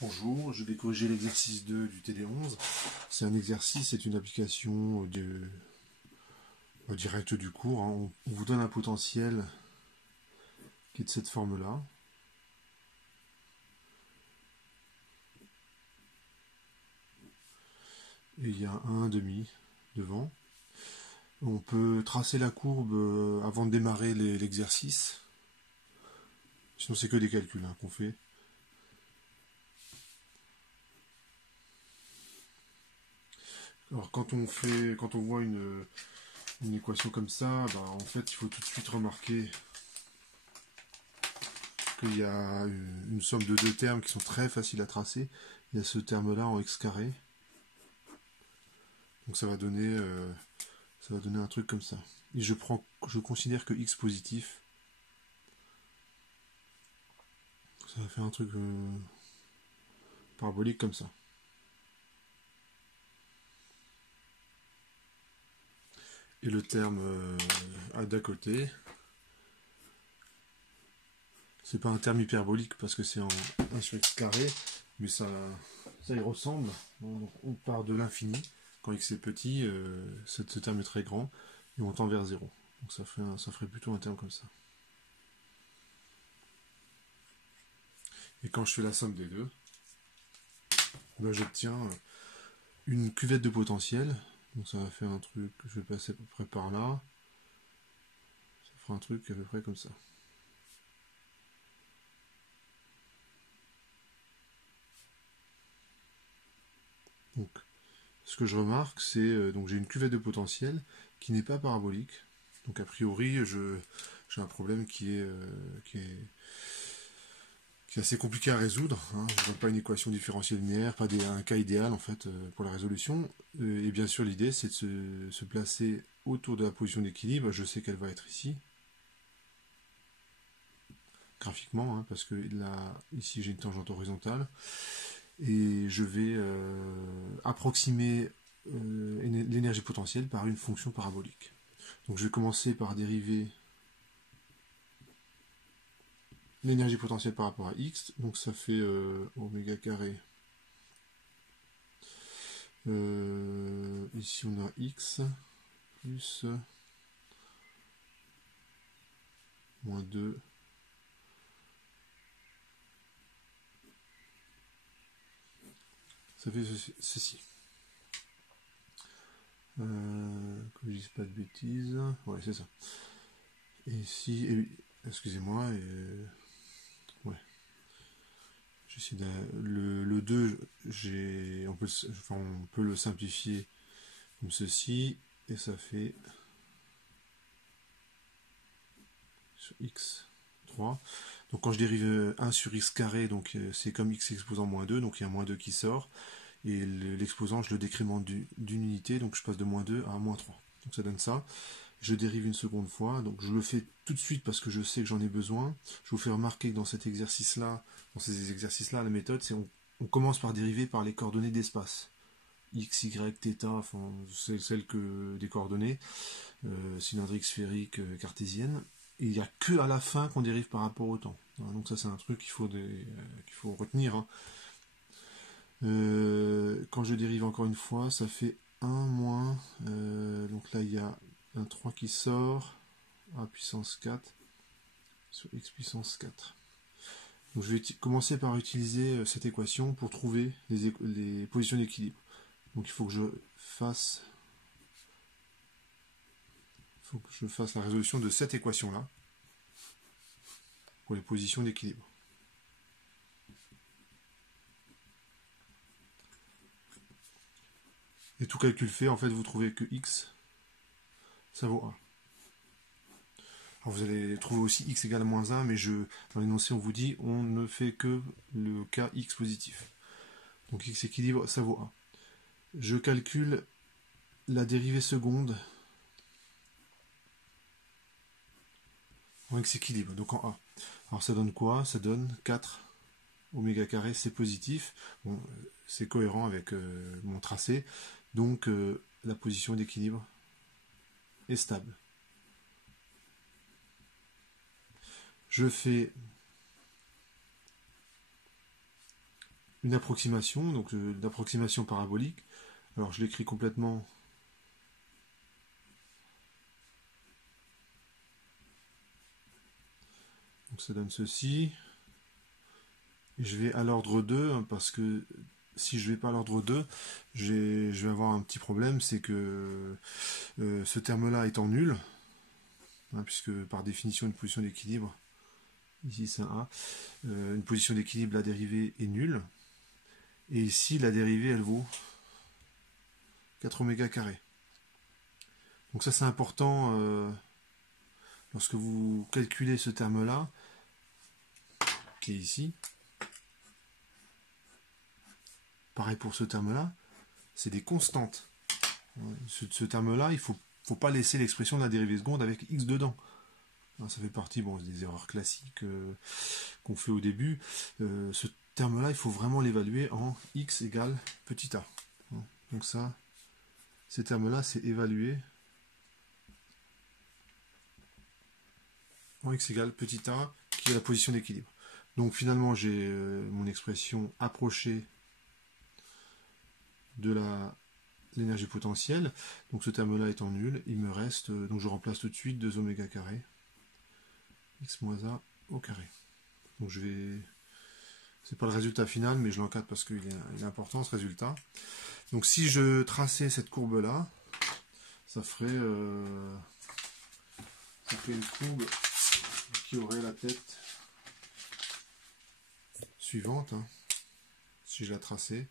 Bonjour, je vais corriger l'exercice 2 du TD11. C'est un exercice, c'est une application directe du cours, hein. On vous donne un potentiel qui est de cette forme-là. Et il y a un 1,5 devant. On peut tracer la courbe avant de démarrer l'exercice. Sinon c'est que des calculs qu'on fait. Alors quand on voit une équation comme ça, en fait il faut tout de suite remarquer qu'il y a une somme de deux termes qui sont très faciles à tracer. Il y a ce terme-là en x carré. Donc ça va donner un truc comme ça. Et je considère que x positif, ça va faire un truc parabolique comme ça. Et le terme d'à côté, c'est pas un terme hyperbolique parce que c'est en 1 sur x carré, mais ça y ressemble. Donc on part de l'infini. Quand x est petit, ce terme est très grand et on tend vers 0. Donc ça ferait plutôt un terme comme ça. Et quand je fais la somme des deux, j'obtiens une cuvette de potentiel. Donc ça va faire un truc, je vais passer à peu près par là. Ça fera un truc à peu près comme ça. Donc, ce que je remarque, c'est donc j'ai une cuvette de potentiel qui n'est pas parabolique. Donc a priori, j'ai un problème qui est assez compliqué à résoudre. Je ne vois pas une équation différentielle linéaire, pas un cas idéal en fait pour la résolution. Et bien sûr, l'idée c'est de se placer autour de la position d'équilibre. Je sais qu'elle va être ici, graphiquement, parce que là, ici j'ai une tangente horizontale. Et je vais approximer l'énergie potentielle par une fonction parabolique. Donc je vais commencer par dériver l'énergie potentielle par rapport à x, donc ça fait oméga carré. Ici on a x plus moins 2 ça fait ceci. Que je dise pas de bêtises. Ouais, c'est ça. Et ici, excusez-moi, ouais. Le 2, on peut le simplifier comme ceci, et ça fait sur x 3. Donc quand je dérive 1 sur x carré, donc c'est comme x exposant moins 2, donc il y a moins 2 qui sort, et l'exposant je le décrémente d'une unité, donc je passe de moins 2 à moins 3. Donc ça donne ça. Je dérive une seconde fois, donc je le fais tout de suite parce que je sais que j'en ai besoin. Je vous fais remarquer que dans cet exercice-là, dans ces exercices-là, la méthode, c'est on commence par dériver par les coordonnées d'espace. X, Y, θ, enfin, c'est celles des coordonnées cylindriques, sphériques, cartésiennes. Et il n'y a que à la fin qu'on dérive par rapport au temps. Donc ça c'est un truc qu'il faut retenir. Quand je dérive encore une fois, ça fait 1 moins, donc là il y a un 3 qui sort, a puissance 4 sur x puissance 4. Donc je vais commencer par utiliser cette équation pour trouver les positions d'équilibre. Donc il faut que je fasse la résolution de cette équation-là pour les positions d'équilibre. Et tout calcul fait, en fait, vous trouvez que x, ça vaut 1. Alors vous allez trouver aussi x égale à moins 1, mais dans l'énoncé, on vous dit on ne fait que le cas x positif. Donc x équilibre, ça vaut 1. Je calcule la dérivée seconde en x équilibre, donc en a. Alors ça donne quoi? Ça donne 4 oméga carré, c'est positif. Bon, c'est cohérent avec mon tracé. Donc la position d'équilibre est stable. Je fais une approximation, donc l'approximation parabolique. Alors je l'écris complètement. Donc ça donne ceci. Et je vais à l'ordre 2, hein, parce que si je ne vais pas à l'ordre 2, je vais avoir un petit problème, c'est que ce terme-là étant nul, hein, puisque par définition une position d'équilibre, ici c'est un A, une position d'équilibre, la dérivée est nulle, et ici la dérivée elle vaut 4 oméga carré. Donc ça c'est important lorsque vous calculez ce terme-là, qui est ici. Pareil pour ce terme-là, c'est des constantes. Ce terme-là, il ne faut pas laisser l'expression de la dérivée seconde avec x dedans. Ça fait partie des erreurs classiques qu'on fait au début. Ce terme-là, il faut vraiment l'évaluer en x égale petit a. Donc ça, ces termes-là, c'est évalué en x égale petit a, qui est la position d'équilibre. Donc finalement, j'ai mon expression approchée de l'énergie potentielle. Donc ce terme-là étant nul, il me reste, donc je remplace tout de suite 2 oméga carré, x moins a au carré. Donc je vais, c'est pas le résultat final, mais je l'encadre parce qu'il est important ce résultat. Donc si je traçais cette courbe-là, ça ferait une courbe qui aurait la tête suivante, hein, si je la traçais.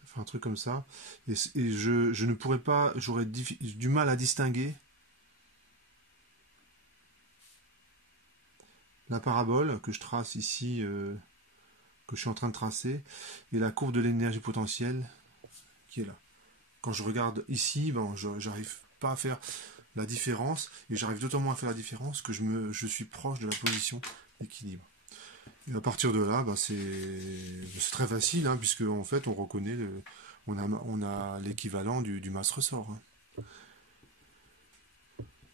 Ça fait un truc comme ça. Et je ne pourrais pas, j'aurais du mal à distinguer la parabole que je trace ici, que je suis en train de tracer, et la courbe de l'énergie potentielle qui est là. Quand je regarde ici, j'arrive pas à faire la différence, et j'arrive d'autant moins à faire la différence que je suis proche de la position d'équilibre. Et à partir de là, c'est très facile, hein, puisque en fait on reconnaît, on a l'équivalent du masse ressort. Hein.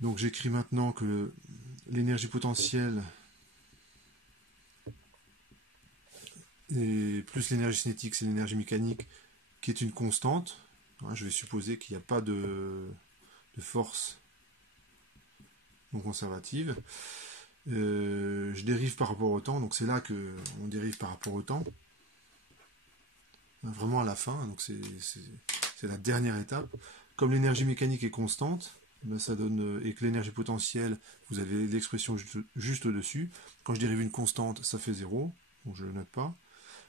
Donc j'écris maintenant que l'énergie potentielle et plus l'énergie cinétique, c'est l'énergie mécanique qui est une constante. Je vais supposer qu'il n'y a pas de force non conservative. Je dérive par rapport au temps, donc c'est là qu'on dérive par rapport au temps. Vraiment à la fin, donc c'est la dernière étape. Comme l'énergie mécanique est constante, ça donne, et que l'énergie potentielle, vous avez l'expression juste au-dessus. Quand je dérive une constante, ça fait 0, donc je ne le note pas.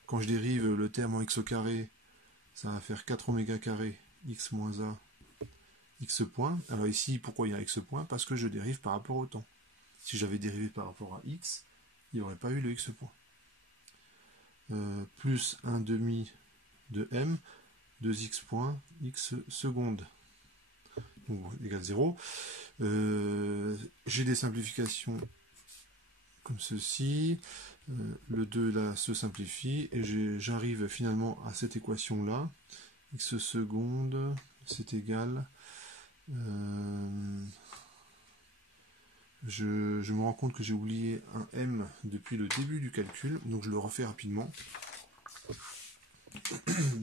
Quand je dérive le terme en x au carré, ça va faire 4 oméga carré x moins a x point. Alors ici, pourquoi il y a x point? Parce que je dérive par rapport au temps. Si j'avais dérivé par rapport à x, il n'y aurait pas eu le x point. Plus 1 demi de m, 2x point, x seconde. Donc égale 0. J'ai des simplifications comme ceci. Le 2 là se simplifie et j'arrive finalement à cette équation là. X seconde, c'est égal. Je me rends compte que j'ai oublié un m depuis le début du calcul, donc je le refais rapidement.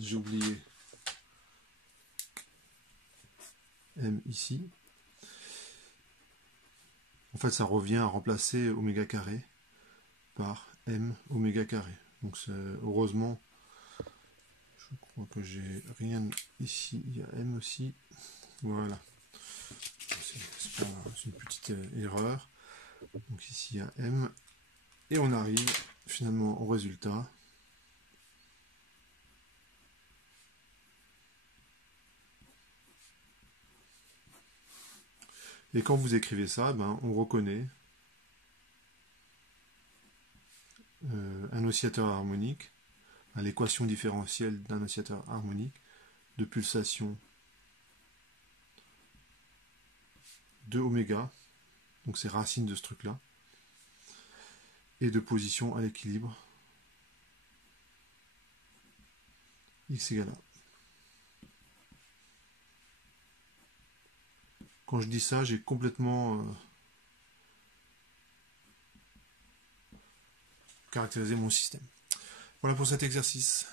J'ai oublié m ici. En fait, ça revient à remplacer oméga carré par m oméga carré. Donc heureusement, je crois que j'ai rien ici, il y a m aussi. Voilà. C'est une petite erreur. Donc ici il y a m. Et on arrive finalement au résultat. Et quand vous écrivez ça, on reconnaît un oscillateur harmonique, l'équation différentielle d'un oscillateur harmonique de pulsation de oméga, donc c'est racine de ce truc-là, et de position à l'équilibre x égale a. Quand je dis ça, j'ai complètement caractérisé mon système. Voilà pour cet exercice.